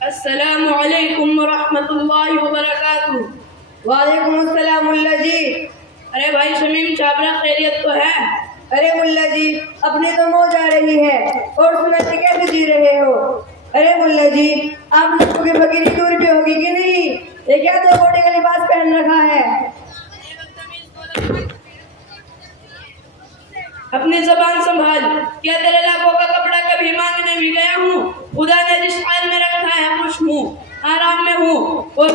السلام علیکم ورحمۃ اللہ وبرکاتہ۔ وعلیکم السلام ملا جی۔ ارے بھائی شمیم چابرا خیریت تو ہے؟ ارے ملا جی اپنی تو موج آ رہی ہے اور سنت کیسے جی رہے ہو؟ ارے ملا جی آپ لوگوں کی فقیری دور بھی ہوگی کہ نہیں؟ یہ کیا تو بوڑھے کا لباس پہن رکھا ہے؟ اپنی زبان سنبھال، کیا تیرے لاکھوں کا کپڑا کبھی مانگنے بھی گیا ہوں؟ خدا نے جس حال میں رکھا ہے خوش ہوں، آرام میں ہوں اور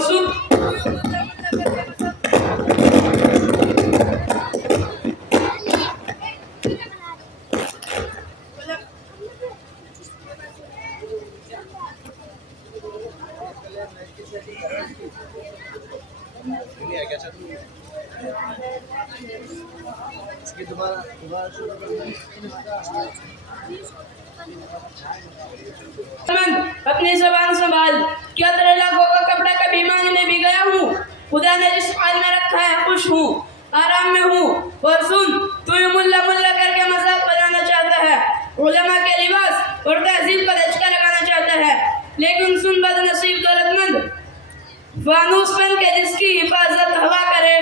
اپنی زبان سنبھال، کیا تیرے لاکھوں کا کپڑا کبھی مانگنے بھی گیا ہوں؟ خدا نے جس حال میں رکھا ہے خوش ہوں، آرام میں ہوں اور سن، تو یہ ملا ملا کر کے مذاق بنانا چاہتا ہے، علماء کے لباس اور تہذیب کا دھچکا لگانا چاہتا ہے، لیکن سن بد نصیب دولت مند، فانوس بن کے جس کی حفاظت ہوا کرے،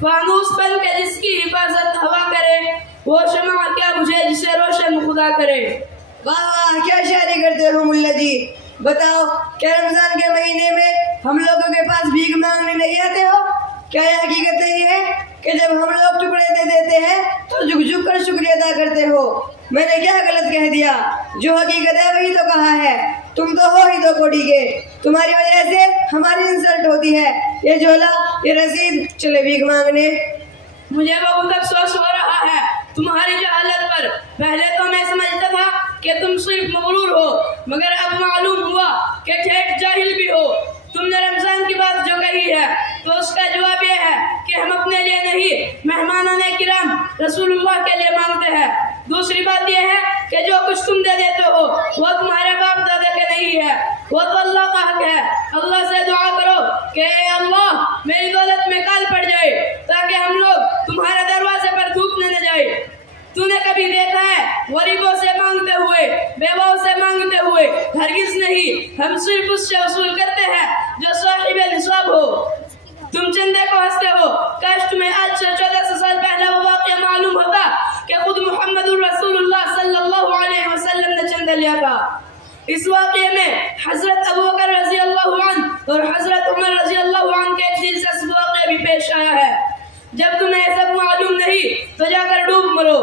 فانوس بن کے جس کی حفاظت ہوا کرے، وہ شمع کیا بجھے جسے روشن خدا کرے۔ واہ واہ کیا شاعری کرتے ہو ملا جی۔ بتاؤ کیا رمضان کے مہینے میں ہم لوگوں کے پاس بھیک مانگنے نہیں آتے ہو؟ کیا یہ حقیقت نہیں ہے کہ جب ہم لوگ ٹکڑے دے دیتے ہیں تو جھک جھک کر شکریہ ادا کرتے ہو؟ میں نے کیا غلط کہہ دیا؟ جو حقیقت ہے وہی تو کہا ہے، تم تو ہو ہی تو کوڑی کے، تمہاری وجہ سے ہماری انسلٹ ہوتی ہے۔ یہ جھولا یہ رسید چلے بھیک مانگنے۔ مجھے بہت افسوس ہو رہا ہے تمہاری جہالت پر۔ پہلے تو میں سمجھتا تھا کہ تم صرف مغرور ہو، مگر اب معلوم ہوا کہ ٹھیک جاہل بھی ہو۔ تم نے رمضان کی بات جو کہی ہے تو اس کا جواب یہ ہے کہ ہم اپنے لیے نہیں، مہمانان کرام رسول اللہ کے لیے مانگتے ہیں۔ دوسری بات یہ ہے کہ جو کچھ تم دے دیتے ہو وہ تمہارے باپ دادا کے نہیں ہے، وہ تو اللہ کا حق ہے۔ اللہ سے دعا کرو کہ اے اللہ میری دولت میں کال پڑ جائے تاکہ ہم لوگ تمہارے دروازے پر تھوکنے نہ جائے۔ تو نے کبھی دیکھا ہے غریبوں سے مانگتے ہوئے، بیواؤں سے مانگتے ہوئے؟ ہرگز نہیں۔ ہم صرف اس سے وصول کرتے ہیں جو صاحب نصاب ہو۔ تم چندے کو ہنستے ہو، کاش تمہیں آج سے 1400 سال پہلا وہ واقعہ معلوم ہوتا کہ خود محمد الرسول اللہ صلی اللہ علیہ وسلم نے چندہ لیا تھا۔ اس واقعے میں حضرت ابوبکر رضی اللہ عنہ اور حضرت عمر رضی اللہ عنہ کے ایک دلچسپ واقعہ بھی پیش آیا ہے۔ جب تمہیں سب معلوم نہیں تو جا کر ڈوب مرو۔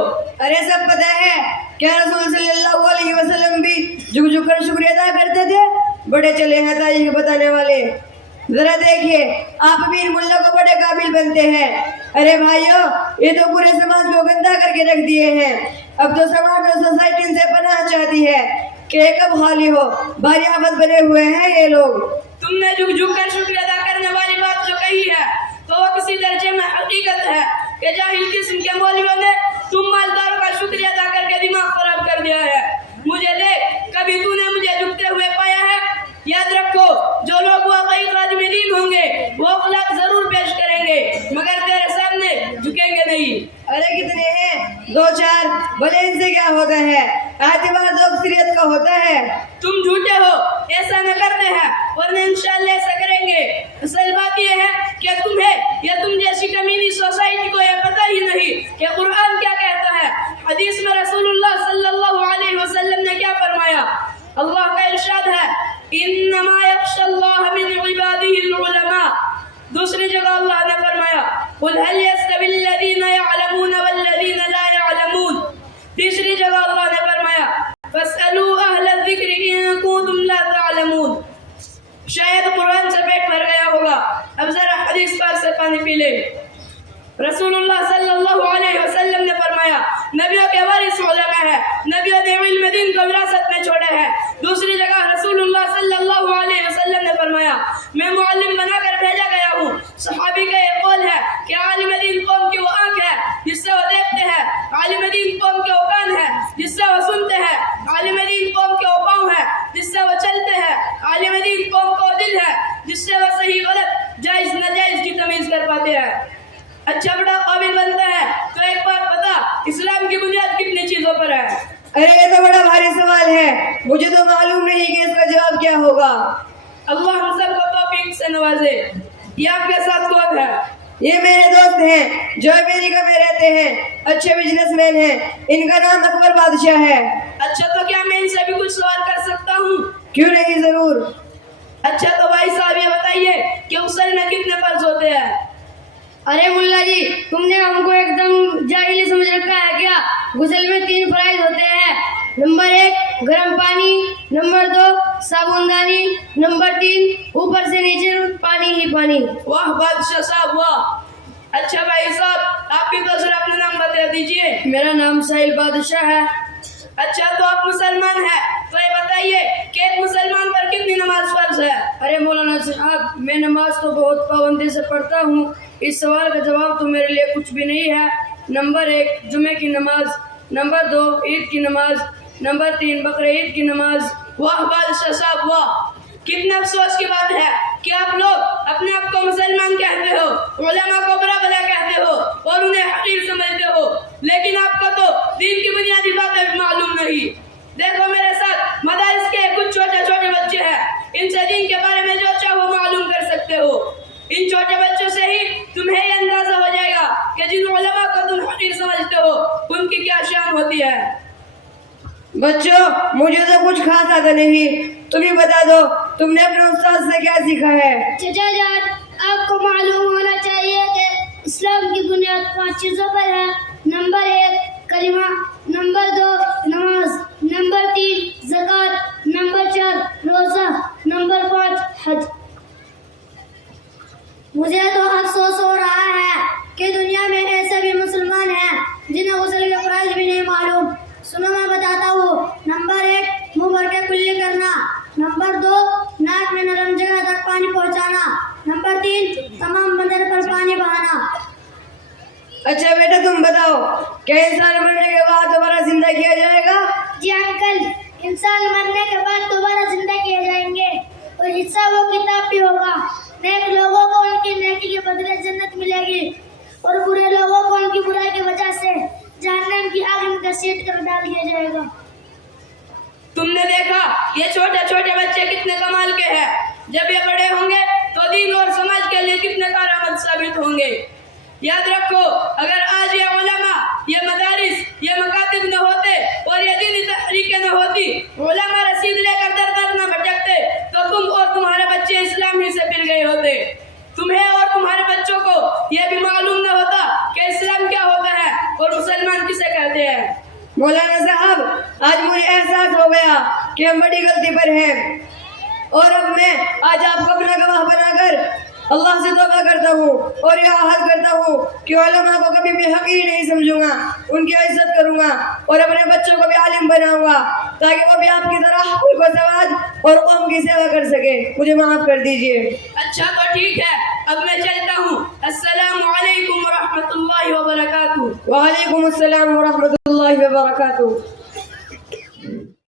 ارے سب پتہ ہے، کیا رسول صلی اللہ علیہ وسلم بھی جھک جھک کر شکریہ ادا کرتے تھے؟ بڑے چلے ہیں تاریخ بتانے والے۔ ذرا دیکھیے آپ بھی ان ملا کو بڑے قابل بنتے ہیں۔ ارے بھائیو یہ تو پورے سماج کو گندا کر کے رکھ دیے ہیں۔ اب تو سماج اور سوسائٹی ان سے پناہ چاہتی ہے کہ کب خالی ہو، بھاری آفت بنے ہوئے ہیں یہ لوگ۔ تم نے جھک جھک کر شکریہ ادا کرنے والی بات جو کہی ہے تو وہ کسی درجے میں حقیقت ہے کہ جاہل قسم کے مولویوں نے تم مالداروں کا شکریہ ادا کر کے دماغ خراب کر دیا ہے۔ مجھے دیکھ، کبھی تو نے مجھے جھکتے ہوئے پایا ہے؟ یاد رکھو جو لوگ واقعی خادم دین ہوں گے وہ اخلاق ضرور پیش کریں گے مگر تیرے سامنے جھکیں گے نہیں۔ ارے کتنے ہیں؟ 2-4، بھلے ان سے کیا ہوتا ہے؟ اعتبار تو اکثریت کا ہوتا ہے۔ تم جھوٹے ہو، ایسا نہ کرتے ہیں ورنہ انشاءاللہ ایسا کریں گے۔ اصل بات یہ ہے کہ تمہیں یا تم جیسی کمینی سوسائٹی کو یہ پتہ ہی نہیں کہ قرآن کیا کہتا ہے۔ حدیث میں رسول اللہ صلی اللہ علیہ وسلم نے کیا فرمایا؟ اللہ کا ارشاد ہے انما یخشی اللہ من عبادہ العلماء۔ دوسری جگہ اللہ نے فرمایا قل هل يستوي الذین يعلمون والذین لا يعلمون۔ تیسری جگہ اللہ نے فرمایا فاسألوا اہل الذکر ان کنتم لا تعلمون۔ شاید قرآن سے پیٹ بھر گیا ہوگا، اب ذرا حدیث پاک سے پانی پی لے۔ رسول اللہ صلی اللہ علیہ وسلم نے فرمایا نبیوں کے وارث علماء ہے، نبیوں نے علم دین کو وراثت میں چھوڑا ہے۔ دوسری جگہ رسول اللہ صلی اللہ علیہ وسلم نے فرمایا میں معلم بنا کر بھیجا گیا ہوں۔ صحابی کا یہ قول ہے کہ عالم دین قوم کی وہ آنکھ ہے جس سے وہ دیکھتے ہیں، عالم دین قوم کے وہ کان ہے جس سے وہ سنتے ہیں، عالم دین قوم کے وہ پاؤں ہے جس سے وہ چلتے ہیں، عالم دین قوم کا وہ دل ہے جس سے وہ صحیح غلط جائز ناجائز کی تمیز کر پاتے ہیں۔ اچھا بڑا قابل بنتا ہے تو ایک بات بتا، اسلام کی بنیاد کتنی چیزوں پر ہے؟ ارے یہ تو بڑا بھاری سوال ہے، مجھے تو معلوم نہیں کہ اس کا جواب کیا ہوگا؟ اللہ ہم سب کو توفیق سے نوازے. یہ آپ کے ساتھ کون ہے؟ یہ میرے دوست ہیں جو امریکہ میں رہتے ہیں، اچھے بزنس مین ہیں. ان کا نام اکبر بادشاہ ہے. اچھا تو کیا میں ان سے بھی کچھ سوال کر سکتا ہوں؟ کیوں نہیں، ضرور. اچھا تو بھائی صاحب یہ بتائیے کہ غسل میں کتنے فرض ہوتے ہیں؟ ارے ملا جی، تم نے ہم کو ایک دم جاہل سمجھ رکھا ہے کیا؟ غسل میں 3 فرائض ہوتے ہیں. نمبر 1 گرم پانی، نمبر 2 صابن دانی، نمبر 3 اوپر سے نیچے پانی ہی پانی. واہ بادشاہ صاحب واہ. اچھا بھائی صاحب آپ بھی تو ذرا اپنا نام بتا دیجئے. میرا نام ساحل بادشاہ ہے. اچھا تو آپ مسلمان ہیں تو یہ بتائیے کہ ایک مسلمان پر کتنی نماز فرض ہے؟ ارے مولانا صاحب، میں نماز تو بہت پابندی سے پڑھتا ہوں. اس سوال کا جواب تو میرے لیے کچھ بھی نہیں ہے. نمبر 1 جمعے کی نماز، نمبر 2 عید کی نماز، نمبر 3 بقرعید کی نماز. واہ بادشاہ صاحب واہ. کتنا افسوس کی بات ہے کہ آپ لوگ اپنے آپ کو مسلمان کہتے ہو، علماء کو برا بھلا کہتے ہو اور انہیں حقیر سمجھتے ہو، لیکن آپ کو تو دین کی بنیادی باتیں بھی معلوم نہیں. دیکھو میرے ساتھ مدارس کے کچھ چھوٹے چھوٹے بچے ہیں، ان سے دین کے بارے میں جو چاہو معلوم کر سکتے ہو. ان چھوٹے بچوں سے ہی تمہیں یہ اندازہ ہو جائے گا کہ جن علماء کو تم حقیر سمجھتے ہو ان کی کیا شان ہوتی ہے. بچوں، مجھے تو کچھ خاص آتا نہیں، تم ہی بتا دو تم نے اپنے استاد سے کیا سیکھا ہے؟ چچا جان، آپ کو معلوم ہونا چاہیے کہ اسلام کی بنیاد 5 چیزوں پر ہے. نمبر 1 کلمہ، نمبر 2 نماز، نمبر 3 زکوٰۃ، نمبر 4 روزہ، نمبر 5 حج. مجھے تو افسوس ہو رہا ہے کہ دنیا میں ایسے بھی مسلمان ہیں جنہیں غسل کے فرائض بھی نہیں معلوم. سنو میں بتاتا ہوں. نمبر 1 منہ بھر کے کلی کرنا، نمبر 2 ناک میں نرم جگہ تک پانی پہنچانا، نمبر 3 تمام بدن پر پانی بہانا. اچھا بیٹا تم بتاؤ، کیا انسان مرنے کے بعد دوبارہ زندہ کیا جائے گا؟ جی انکل، انسان مرنے کے بعد دوبارہ زندہ کیے جائیں گے اور حصہ وہ کتاب بھی ہوگا. نیک لوگوں کو ان کی نیکی کے بدلے جنت ملے گی اور برے لوگوں کو ان کی برائی کی وجہ سے جہنم کی آگ میں گھسیٹ کر ڈال دیا جائے گا. تم نے دیکھا یہ چھوٹے چھوٹے بچے کتنے کمال کے ہیں. جب یہ بڑے ہوں گے تو دین اور سماج کے لیے کتنے کارآمد ثابت ہوں گے. یاد رکھو اگر آج یہ علماء، یہ مدارس، یہ مکاتب نہ ہوتے اور یہ دینی تحریکیں نہ ہوتی، علماء رسید لے کر در در نہ بھٹکتے تو تم اور تمہارے بچے اسلام ہی سے پھر گئے ہوتے. تمہیں اور تمہارے بچوں کو یہ بھی معلوم نہ ہوتا کہ اسلام کیا ہوتا ہے اور مسلمان کسے کہتے ہیں. مولانا صاحب، آج مجھے احساس ہو گیا کہ ہم بڑی غلطی پر ہیں، اور اب میں آج آپ کو اپنا گواہ بنا کر اللہ سے توبہ کرتا ہوں اور یہ عہد کرتا ہوں کہ علماء کو کبھی بھی حقیر نہیں سمجھوں گا، ان کی عزت کروں گا اور اپنے بچوں کو بھی عالم بناؤں گا تاکہ وہ بھی آپ کی طرح حقوق و سماج اور قوم کی سیوا کر سکے. مجھے معاف کر دیجیے. اچھا تو ٹھیک ہے، اب میں چلتا ہوں. السلام علیکم ورحمۃ اللہ وبرکاتہ. وعلیکم السلام ورحمۃ اللہ وبرکاتہ.